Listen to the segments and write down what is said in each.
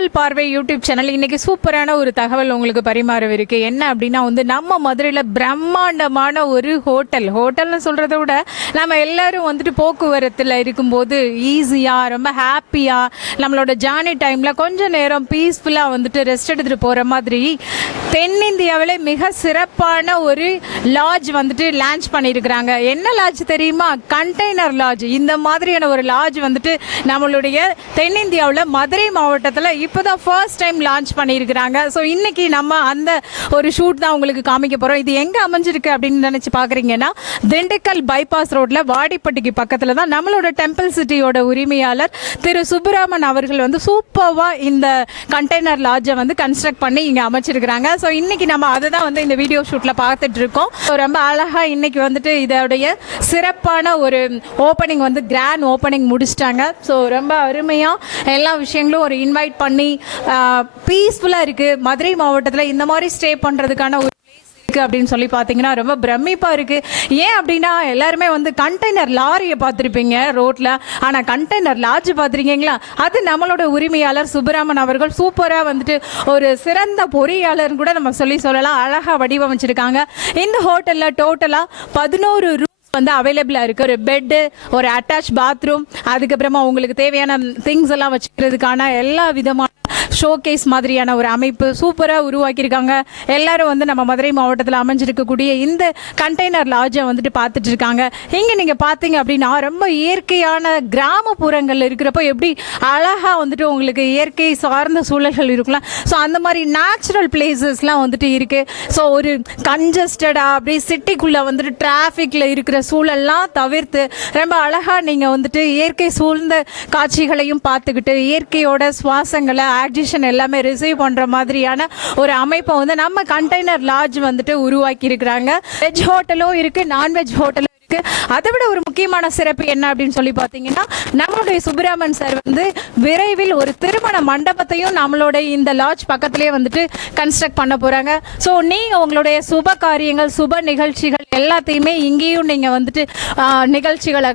காவல் பார்வை YouTube channel இன்னைக்கு சூப்பரான ஒரு தகவல் உங்களுக்கு பரிமாறவிருக்கு. என்ன அப்படின்னா நம்ம மதுரையில் பிரம்மாண்டமான ஒரு ஹோட்டல்னு சொல்கிறத விட நம்ம எல்லாரும் போக்குவரத்தில் இருக்கும்போது ஈஸியாக ரொம்ப ஹாப்பியாக நம்மளோட ஜார்னி டைமில் கொஞ்சம் நேரம் பீஸ்ஃபுல்லாக ரெஸ்ட் எடுத்துகிட்டு போகிற மாதிரி தென்னிந்தியாவிலே மிக சிறப்பான ஒரு லாட்ஜ் லான்ச் பண்ணியிருக்கிறாங்க. என்ன லாட்ஜ் தெரியுமா? Container lodge. இந்த மாதிரியான ஒரு லாட்ஜ் நம்மளுடைய தென்னிந்தியாவில் மதுரை மாவட்டத்தில் இப்போதான் ஃபர்ஸ்ட் டைம் லான்ச் பண்ணியிருக்கிறாங்க. ஸோ இன்னைக்கு நம்ம அந்த ஒரு ஷூட் தான் உங்களுக்கு காமிக்க போகிறோம். இது எங்கே அமைஞ்சிருக்கு அப்படின்னு நினச்சி பார்க்குறீங்கன்னா திண்டுக்கல் பைபாஸ் ரோட்டில் வாடிப்பட்டிக்கு பக்கத்தில் தான் நம்மளோட டெம்பிள் சிட்டியோட உரிமையாளர் திரு சுப்பிரமன் அவர்கள் சூப்பராக இந்த கண்டெய்னர் லாட்ஜை கன்ஸ்ட்ரக்ட் பண்ணி இங்கே அமைச்சிருக்கிறாங்க. ஸோ இன்னைக்கு நம்ம அதை தான் இந்த வீடியோ ஷூட்டில் பார்த்துட்டு இருக்கோம். ரொம்ப அழகாக இன்னைக்கு இதோடைய சிறப்பான ஒரு ஓப்பனிங் கிராண்ட் ஓப்பனிங் முடிச்சிட்டாங்க. ஸோ ரொம்ப அருமையாக எல்லா விஷயங்களும் ஒரு இன்வைட் பண்ணி பீஸ்ஃபுல்லாக இருக்குது. மதுரை மாவட்டத்தில் இந்த மாதிரி ஸ்டே பண்ணுறதுக்கான ஒரு அப்படின்னு சொல்லி பார்த்தீங்கன்னா ரொம்ப பிரமிப்பாக இருக்குது. ஏன் அப்படின்னா எல்லாருமே கண்டெய்னர் லாரியை பார்த்துருப்பீங்க ரோட்டில், ஆனால் கண்டெய்னர் லாட்ஜ் பார்த்துருக்கீங்களா? அது நம்மளோட உரிமையாளர் சுப்பிரமன் அவர்கள் சூப்பராக ஒரு சிறந்த பொறியாளர்னு கூட நம்ம சொல்லலாம். அழகாக வடிவமைச்சிருக்காங்க. இந்த ஹோட்டலில் டோட்டலாக 11 ரூம் அவைலபிளாக இருக்குது. ஒரு பெட்டு, ஒரு அட்டாச் பாத்ரூம், அதுக்கப்புறமா உங்களுக்கு தேவையான திங்ஸ் எல்லாம் வச்சுக்கிறதுக்கான எல்லா விதமான ஷோகேஸ் மாதிரியான ஒரு அமைப்பு சூப்பராக உருவாக்கியிருக்காங்க. எல்லாரும் நம்ம மதுரை மாவட்டத்தில் அமைஞ்சிருக்கக்கூடிய இந்த கண்டெய்னர் லாட்ஜை பார்த்துட்டு இருக்காங்க. இங்கே நீங்கள் பார்த்தீங்க அப்படின்னா ரொம்ப இயற்கையான கிராமப்புறங்கள் இருக்கிறப்போ எப்படி அழகாக உங்களுக்கு இயற்கை சார்ந்த சூழல்கள் இருக்கலாம். ஸோ அந்த மாதிரி நேச்சுரல் பிளேசஸ்லாம் இருக்குது. ஸோ ஒரு கன்ஜஸ்டடாக அப்படி சிட்டிக்குள்ளே டிராஃபிக்கில் இருக்கிற சூழல்லாம் தவிர்த்து ரொம்ப அழகாக நீங்கள் இயற்கை சூழ்ந்த காட்சிகளையும் பார்த்துக்கிட்டு இயற்கையோட சுவாசங்களை ஆக்சிஜன் எல்லாமே ரிசீவ் பண்ணுற மாதிரியான ஒரு அமைப்பை நம்ம கண்டெய்னர் லாட்ஜ் உருவாக்கி இருக்கிறாங்க. வெஜ் ஹோட்டலும் இருக்குது, நான்வெஜ் ஹோட்டலும். அதை விட ஒரு முக்கியமான சிறப்பு என்ன அப்படின்னு சொல்லி பார்த்தீங்கன்னா நம்மளுடைய சுப்பிரமன் சார் விரைவில் ஒரு திருமண மண்டபத்தையும் நம்மளோட இந்த லாட்ஜ் பக்கத்திலேயே கன்ஸ்ட்ரக்ட் பண்ண போறாங்க. ஸோ நீங்கள் உங்களுடைய சுப காரியங்கள் சுப நிகழ்ச்சிகள் எல்லாத்தையுமே இங்கேயும் நீங்கள் நிகழ்ச்சிகளை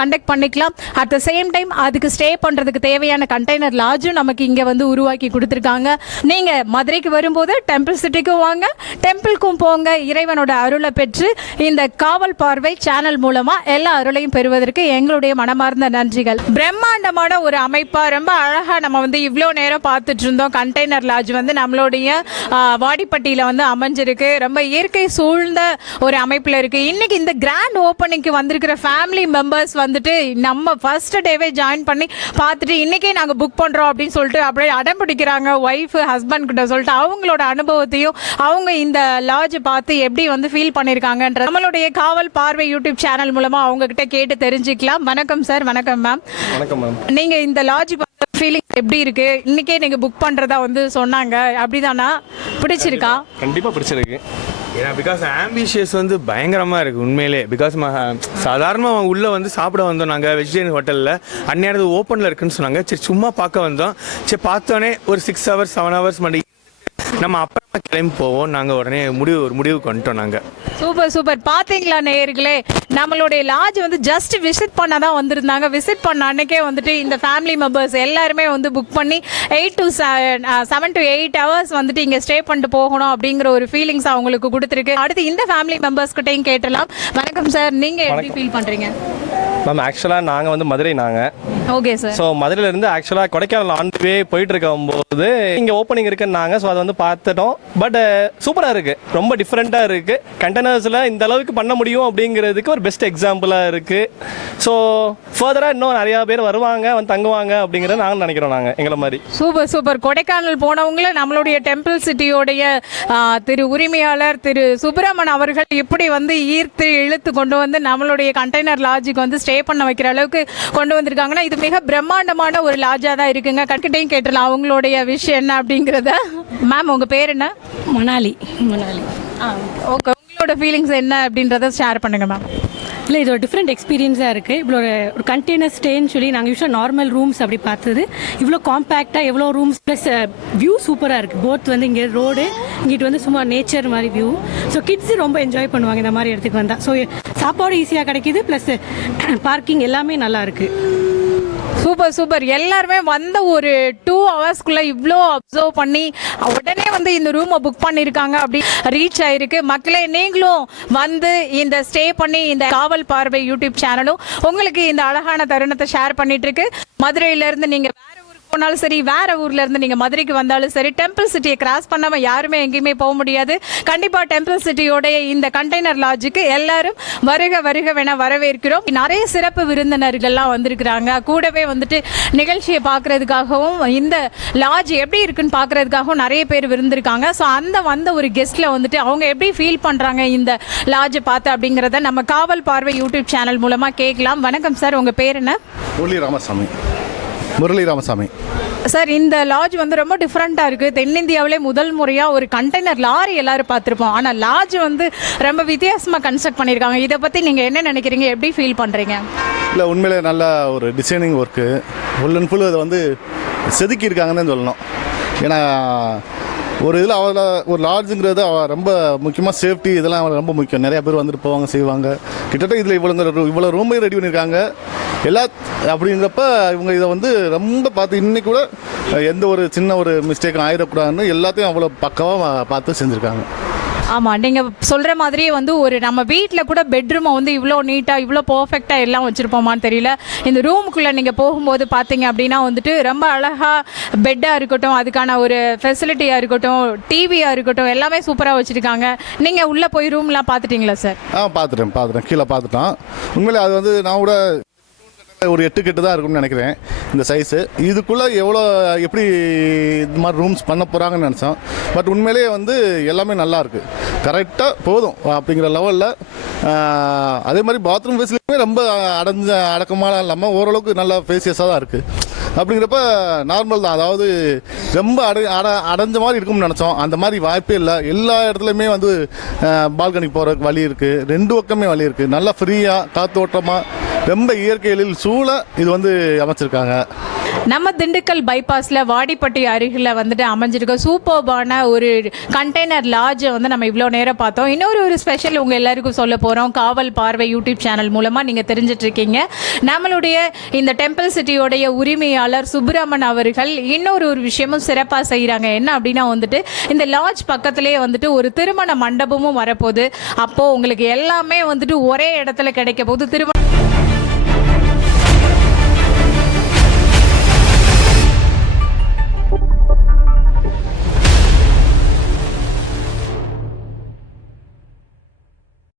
கண்டக்ட் பண்ணிக்கலாம். அட் த சேம் டைம் அதுக்கு ஸ்டே பண்ணுறதுக்கு தேவையான கண்டெய்னர் லாட்ஜும் நமக்கு இங்கே உருவாக்கி கொடுத்துருக்காங்க. நீங்கள் மதுரைக்கு வரும்போது டெம்பிள் சிட்டிக்கும் வாங்க, டெம்பிளுக்கும் போங்க. இறைவனோட அருளை பெற்று இந்த காவல் பார்வை சேனல் மூலமா எல்லா அருளையும் பெறுவதற்கு எங்களுடைய மனமார்ந்த நன்றிகள். பிரம்மாண்டமான ஒரு அமைப்பா ரொம்ப அழகா நம்ம இவ்வளோ நேரம் பார்த்துட்டு இருந்தோம். கண்டெய்னர் லாட்ஜ் நம்மளுடைய வாடிப்பட்டியில அமைஞ்சிருக்கு. ரொம்ப இயற்கை சூழ்ந்த ஒரு அமைப்புல இருக்கு. இன்னைக்கு இந்த கிராண்ட் ஓப்பனிங்க்கு வந்திருக்கிற ஃபேமிலி மெம்பர்ஸ் நம்ம ஃபர்ஸ்ட் டேவே ஜாயின் பண்ணி பார்த்துட்டு இன்னைக்கே நாங்க புக் பண்றோம் அப்படின்னு சொல்லிட்டு அப்படியே அடம் பிடிக்கிறாங்க. ஒய்ஃப் ஹஸ்பண்ட் கிட்ட சொல்லிட்டு அவங்களோட அனுபவத்தையும் அவங்க இந்த லாட்ஜ் பார்த்து எப்படி ஃபீல் பண்ணிருக்காங்கன்ற நம்மளுடைய காவல் பார்வை யூடியூப் சேனல் மூலமா அவங்க கிட்ட கேட்டு தெரிஞ்சுக்கலாம். வணக்கம் சார். வணக்கம் மேம். வணக்கம் மேம். நீங்க இந்த லாட்ஜ் ஃபீலிங் எப்படி இருக்கு? இன்னைக்கே நீங்க புக் பண்றதா சொன்னாங்க, அப்படிதானா? பிடிச்சிருக்கா? கண்டிப்பா பிடிச்சிருக்கு. ஏன்னா பிகாஸ் ஆம்பிஷியஸ் பயங்கரமாக இருக்குது உண்மையிலே. பிகாஸ் சாதாரணமாக உள்ளே சாப்பிட வந்தோம் நாங்கள் வெஜிடேரியன் ஹோட்டலில். அந்நேரத்து ஓப்பனில் இருக்குன்னு சொன்னாங்க. சரி சும்மா பார்க்க வந்தோம். சரி பார்த்தோன்னே ஒரு 6 hours 7 hours மணி நம்ம அப்புறமா கிளம்பி போவோம். நாங்கள் உடனே ஒரு முடிவுக்கு வந்துட்டோம் நாங்கள். சூப்பர். பார்த்தீங்களா நேயர்களே, நம்மளுடைய லாட்ஜ் ஜஸ்ட் விசிட் பண்ண தான் வந்திருந்தாங்க. விசிட் பண்ண அன்னைக்கே இந்த ஃபேமிலி மெம்பர்ஸ் எல்லாருமே புக் பண்ணி 7 to 8 hours இங்கே ஸ்டே பண்ணிட்டு போகணும் அப்படிங்கிற ஒரு ஃபீலிங்ஸ் அவங்களுக்கு கொடுத்துருக்கு. அடுத்து இந்த ஃபேமிலி மெம்பர்ஸ் கிட்டையும் கேட்டலாம். வணக்கம் சார், நீங்கள் எப்படி ஃபீல் பண்ணுறீங்க? மேம் ஆக்சுவலாக நாங்கள் மதுரை. Okay sir. ஸோ மதுரையிலேருந்து ஆக்சுவலாக கொடைக்கானல் ஆன் வே போயிட்டு இருக்கும்போது இங்கே ஓப்பனிங் இருக்குன்னாங்க. ஸோ அதை பார்த்துட்டோம். பட் சூப்பராக இருக்குது, ரொம்ப டிஃப்ரெண்ட்டாக இருக்குது. கண்டெய்னர்ஸில் இந்த அளவுக்கு பண்ண முடியும் அப்படிங்கிறதுக்கு ஒரு பெஸ்ட் எக்ஸாம்பிளாக இருக்குது. ஸோ ஃபர்தராக இன்னும் நிறையா பேர் வருவாங்க, தங்குவாங்க அப்படிங்கிறத நாங்கள் நினைக்கிறோம். நாங்கள் எங்களை மாதிரி சூப்பர். கொடைக்கானல் போனவங்கள நம்மளுடைய டெம்பிள் சிட்டியோடைய திரு உரிமையாளர் திரு சுப்பிரமன் அவர்கள் இப்படி ஈர்த்து இழுத்து கொண்டு நம்மளுடைய கண்டெய்னர் லாட்ஜுக்கு ஸ்டே பண்ண வைக்கிற அளவுக்கு கொண்டு வந்திருக்காங்கன்னா இது மிக பிரம்மாண்டமான ஒரு லாட்ஜா தான் இருக்குங்க. கற்கிட்டையும் கேட்டலாம் அவங்களுடைய விஷயம் என்ன அப்படிங்கிறத. மேம் உங்க பேர் என்ன? மணாலி. ஓகே, உங்களோட ஃபீலிங்ஸ் என்ன அப்படின்றத ஷேர் பண்ணுங்க மேம். இல்லை, இது ஒரு டிஃப்ரெண்ட் எக்ஸ்பீரியன்ஸாக இருக்குது. இவ்வளோ ஒரு கண்டெய்னர் ஸ்டேன்னு சொல்லி நாங்கள் யூஸ்வலாக நார்மல் ரூம்ஸ் அப்படி பார்த்தது. இவ்வளோ காம்பேக்டாக எவ்வளோ ரூம்ஸ் ப்ளஸ் வியூ சூப்பராக இருக்குது. போத் இங்கே ரோடு, இங்கிட்டு சும்மா நேச்சர் மாதிரி வியூ. ஸோ கிட்ஸு ரொம்ப என்ஜாய் பண்ணுவாங்க இந்த மாதிரி இடத்துக்கு வந்தால். ஸோ சாப்பாடு ஈஸியாக கிடைக்கிது, ப்ளஸ் பார்க்கிங் எல்லாமே நல்லா இருக்குது. Super super. எல்லாருமே வந்த ஒரு 2 ஹவர்ஸ்க்குள்ள இவ்வளோ அப்சர்வ் பண்ணி உடனே வந்து இந்த ரூமை புக் பண்ணியிருக்காங்க, அப்படி ரீச் ஆயிருக்கு. மக்களே, நீங்களும் வந்து இந்த ஸ்டே பண்ணி இந்த காவல் பார்வை யூடியூப் சேனலும் உங்களுக்கு இந்த அழகான தருணத்தை ஷேர் பண்ணிட்டு இருக்கு. மதுரையில இருந்து நீங்க வேற ஊருக்கு போனாலும் சரி, வேற ஊர்ல இருந்து நீங்க மதுரைக்கு வந்தாலும் சரி, டெம்பிள் சிட்டியை கிராஸ் பண்ணாம யாருமே எங்கேயுமே போக முடியாது. கண்டிப்பா டெம்பிள் சிட்டியோடைய இந்த கண்டெய்னர் லாட்ஜுக்கு எல்லாரும் வருக வருகவென வரவேற்கிறோம். நிறைய சிறப்பு விருந்தினர்கள்லாம் வந்திருக்கிறாங்க. கூடவே வந்துட்டு நிகழ்ச்சியை பார்க்கறதுக்காகவும் இந்த லாட்ஜ் எப்படி இருக்குன்னு பார்க்கறதுக்காகவும் நிறைய பேர் விருந்திருக்காங்க. ஸோ அந்த வந்த ஒரு கெஸ்ட்ல வந்துட்டு அவங்க எப்படி ஃபீல் பண்றாங்க இந்த லாட்ஜை பார்த்து அப்படிங்கிறத நம்ம காவல் பார்வை யூடியூப் சேனல் மூலமா கேட்கலாம். வணக்கம் சார், உங்க பேர் என்ன? முரளி ராமசாமி. சார், இந்த லாட்ஜ் வந்து ரொம்ப டிஃப்ரெண்ட்டாக இருக்குது. தென்னிந்தியாவிலே முதல் முறையாக ஒரு கண்டெய்னர் லாரி எல்லாரும் பார்த்துருப்போம். ஆனால் லாட்ஜ் வந்து ரொம்ப வித்தியாசமாக கன்ஸ்ட்ரக்ட் பண்ணியிருக்காங்க. இதை பற்றி நீங்கள் என்ன நினைக்கிறீங்க, எப்படி ஃபீல் பண்ணுறீங்க? இல்லை, உண்மையிலே நல்ல ஒரு designing work, full and full அதை வந்து செதுக்கி இருக்காங்கன்னு சொல்லணும். ஏன்னா ஒரு இதில் அவளை ஒரு லாட்ஜுங்கிறது ரொம்ப முக்கியமாக சேஃப்டி இதெல்லாம் அவளை ரொம்ப முக்கியம். நிறையா பேர் வந்துட்டு போவாங்க செய்வாங்க. கிட்டத்தட்ட இதில் இவ்வளோ ரூமையும் ரெடி பண்ணியிருக்காங்க எல்லா அப்படிங்கிறப்ப இவங்க இதை வந்து ரொம்ப பார்த்து இன்னைக்கு கூட எந்த ஒரு சின்ன ஒரு மிஸ்டேக்கும் ஆயிடக்கூடாதுன்னு எல்லாத்தையும் அவ்வளோ பக்காவாக பார்த்து செஞ்சுருக்காங்க. ஆமாம், நீங்கள் சொல்கிற மாதிரியே வந்து ஒரு நம்ம வீட்டில் கூட பெட்ரூமை வந்து இவ்வளோ நீட்டாக இவ்வளோ பர்ஃபெக்டாக எல்லாம் வச்சுருப்போமான்னு தெரியல. இந்த ரூமுக்குள்ளே நீங்கள் போகும்போது பார்த்தீங்க அப்படின்னா வந்துட்டு ரொம்ப அழகாக பெட்டாக இருக்கட்டும், அதுக்கான ஒரு ஃபெசிலிட்டியாக இருக்கட்டும், டிவியாக இருக்கட்டும், எல்லாமே சூப்பராக வச்சுருக்காங்க. நீங்கள் உள்ளே போய் ரூம்லாம் பார்த்துட்டிங்களா சார்? பார்த்துட்டேன், கீழே பார்த்துட்டான். உண்மையிலே அது வந்து நான் கூட ஒரு 8 கிட்ட தான் இருக்கும்னு நினைக்கிறேன் இந்த சைஸு. இதுக்குள்ளே எப்படி இது மாதிரி ரூம்ஸ் பண்ண போகிறாங்கன்னு நினச்சோம். பட் உண்மையிலேயே வந்து எல்லாமே நல்லா இருக்குது, கரெக்டாக போதும் அப்படிங்கிற லெவலில். அதே மாதிரி பாத்ரூம் ஃபெசிலிட்டியுமே ரொம்ப அடக்கமாக இல்லாமல் ஓரளவுக்கு நல்லா ஃபேசியஸாக தான் இருக்குது. அப்படிங்கிறப்ப நார்மல் தான், அதாவது ரொம்ப அடைஞ்ச மாதிரி இருக்கும்னு நினச்சோம். அந்த மாதிரி வாய்ப்பே இல்லை. எல்லா இடத்துலையுமே வந்து பால்கனி போகிறதுக்கு வழி இருக்குது, 2 பக்கமே வழி இருக்குது. நல்லா ஃப்ரீயாக காத்தோட்டமாக ரொம்ப இயற்கையில் சூழ இது வந்து அமைச்சிருக்காங்க. நம்ம திண்டுக்கல் பைபாஸில் வாடிப்பட்டி அருகில் வந்துட்டு அமைஞ்சிருக்க சூப்பர்பான ஒரு கண்டெய்னர் லாட்ஜை வந்து நம்ம இவ்வளோ நேரம் பார்த்தோம். இன்னொரு ஸ்பெஷல் உங்கள் எல்லாருக்கும் சொல்ல போகிறோம். காவல் பார்வை யூடியூப் சேனல் மூலமாக நீங்கள் தெரிஞ்சிட்ருக்கீங்க. நம்மளுடைய இந்த டெம்பிள் சிட்டியோடைய உரிமையாளர் சுப்பிரமன் அவர்கள் இன்னொரு விஷயமும் சிறப்பாக செய்கிறாங்க. என்ன அப்படின்னா வந்துட்டு இந்த லாட்ஜ் பக்கத்துலேயே வந்துட்டு ஒரு திருமண மண்டபமும் வரப்போகுது. அப்போது உங்களுக்கு எல்லாமே வந்துட்டு ஒரே இடத்துல கிடைக்க போகுது. திருமண